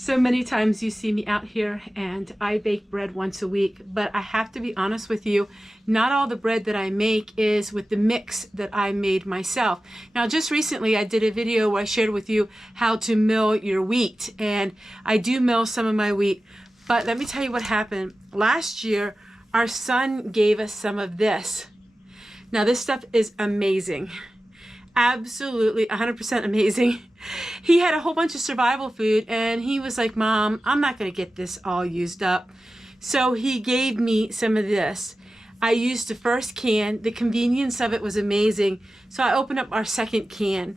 So many times you see me out here and I bake bread once a week, but I have to be honest with you, not all the bread that I make is with the mix that I made myself. Now just recently I did a video where I shared with you how to mill your wheat, and I do mill some of my wheat, but let me tell you what happened. Last year our son gave us some of this. Now this stuff is amazing. Absolutely 100% amazing. He had a whole bunch of survival food and he was like, Mom, I'm not gonna get this all used up. So he gave me some of this. I used the first can. The convenience of it was amazing. So I opened up our second can.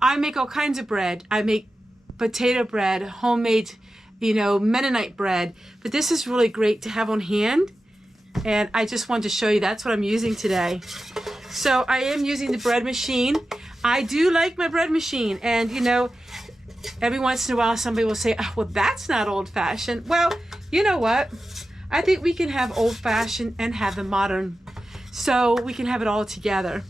I make all kinds of bread. I make potato bread, homemade, Mennonite bread, but this is really great to have on hand. And I just wanted to show you that's what I'm using today. So I am using the bread machine. I do like my bread machine, and every once in a while somebody will say, oh, well, that's not old-fashioned. Well, you know what? I think we can have old-fashioned and have the modern, so we can have it all together.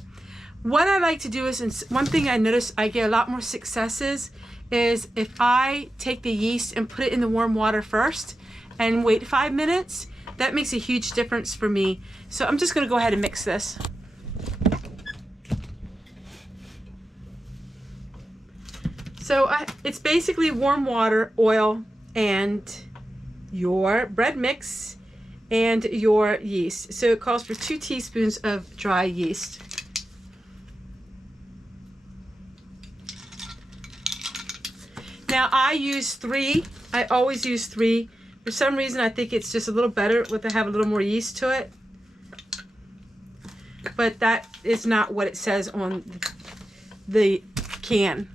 What I like to do is, and one thing I notice I get a lot more successes is if I take the yeast and put it in the warm water first and wait 5 minutes. That makes a huge difference for me. So I'm just going to go ahead and mix this. So it's basically warm water, oil, and your bread mix and your yeast. So it calls for 2 teaspoons of dry yeast. Now I use 3. I always use 3. For some reason, I think it's just a little better with to have a little more yeast to it. But that is not what it says on the can.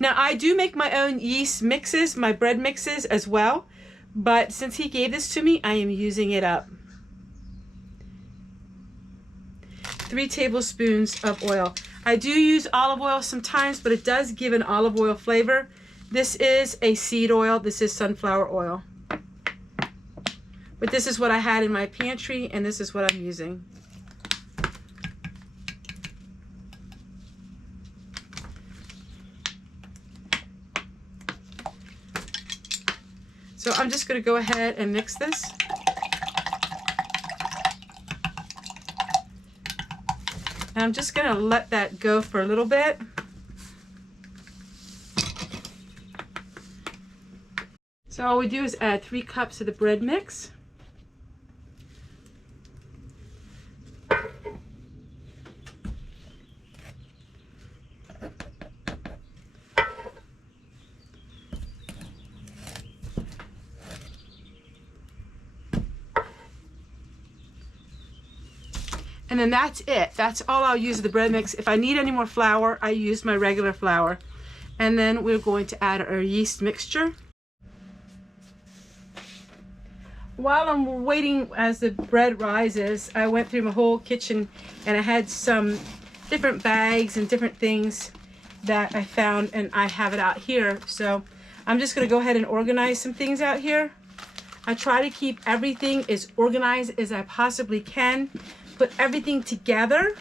Now, I do make my own yeast mixes, my bread mixes as well. But since he gave this to me, I am using it up. 3 tablespoons of oil. I do use olive oil sometimes, but it does give an olive oil flavor. This is a seed oil. This is sunflower oil. But this is what I had in my pantry, and this is what I'm using. So I'm just going to go ahead and mix this. And I'm just going to let that go for a little bit. So all we do is add 3 cups of the bread mix. And then that's it. That's all I'll use of the bread mix. If I need any more flour, I use my regular flour. And then we're going to add our yeast mixture. While I'm waiting as the bread rises, I went through my whole kitchen and I had some different bags and different things that I found, and I have it out here. So I'm just going to go ahead and organize some things out here. I try to keep everything as organized as I possibly can, put everything together.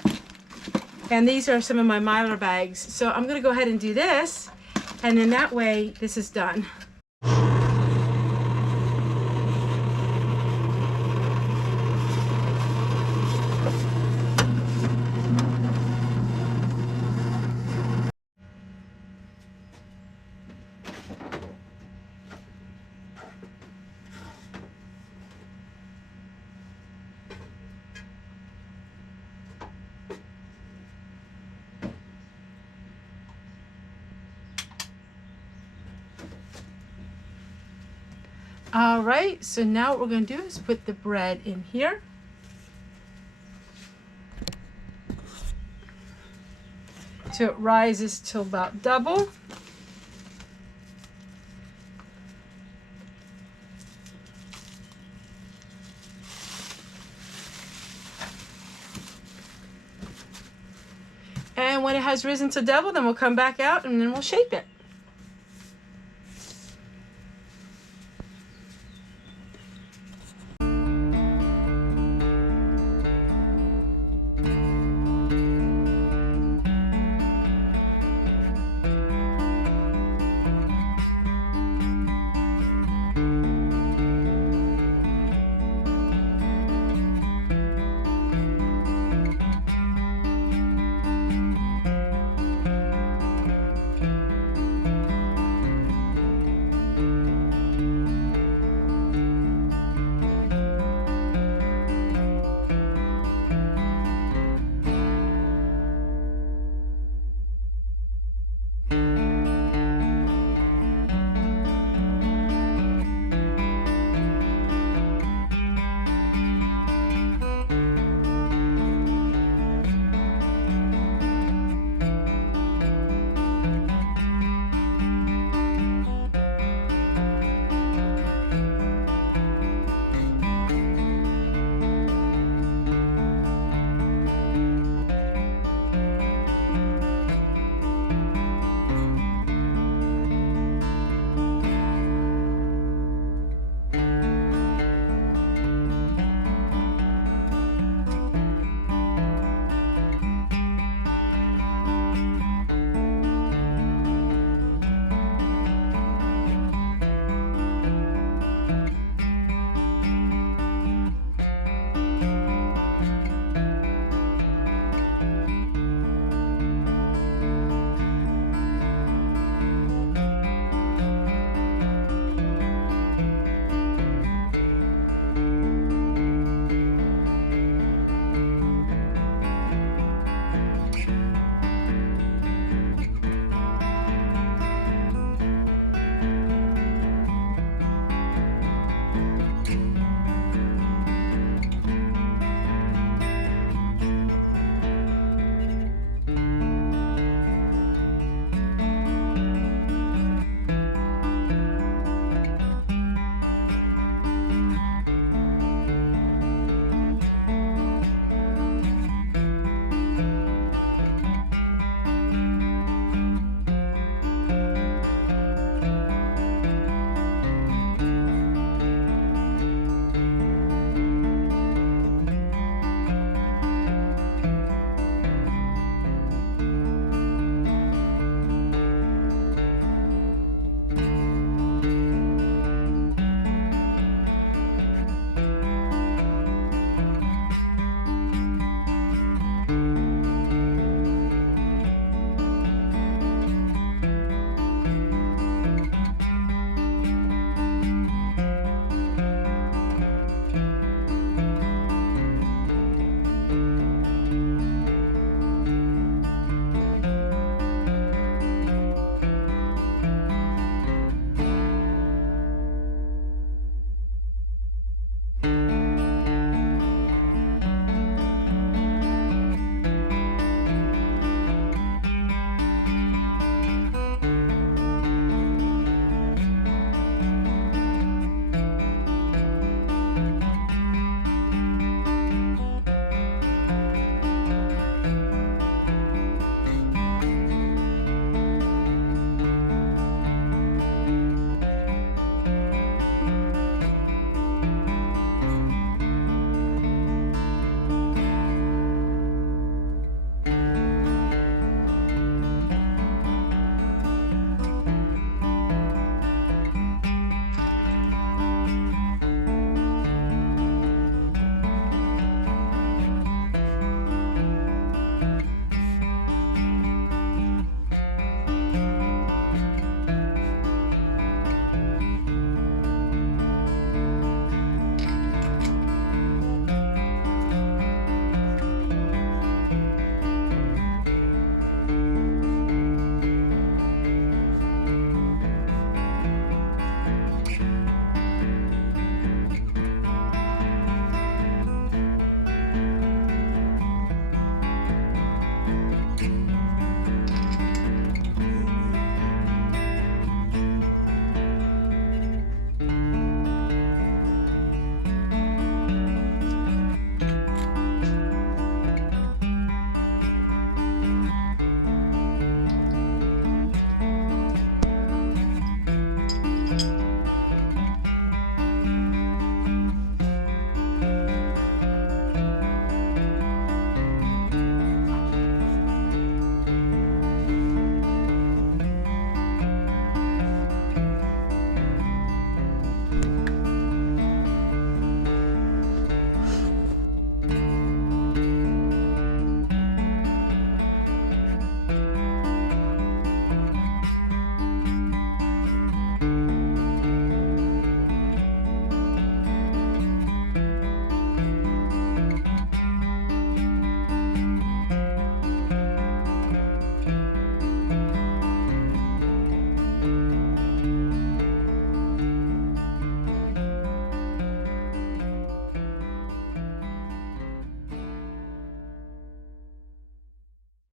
And these are some of my Mylar bags. So I'm going to go ahead and do this, and then that way this is done. All right, so now what we're going to do is put the bread in here. So it rises to about double. And when it has risen to double, then we'll come back out and then we'll shape it.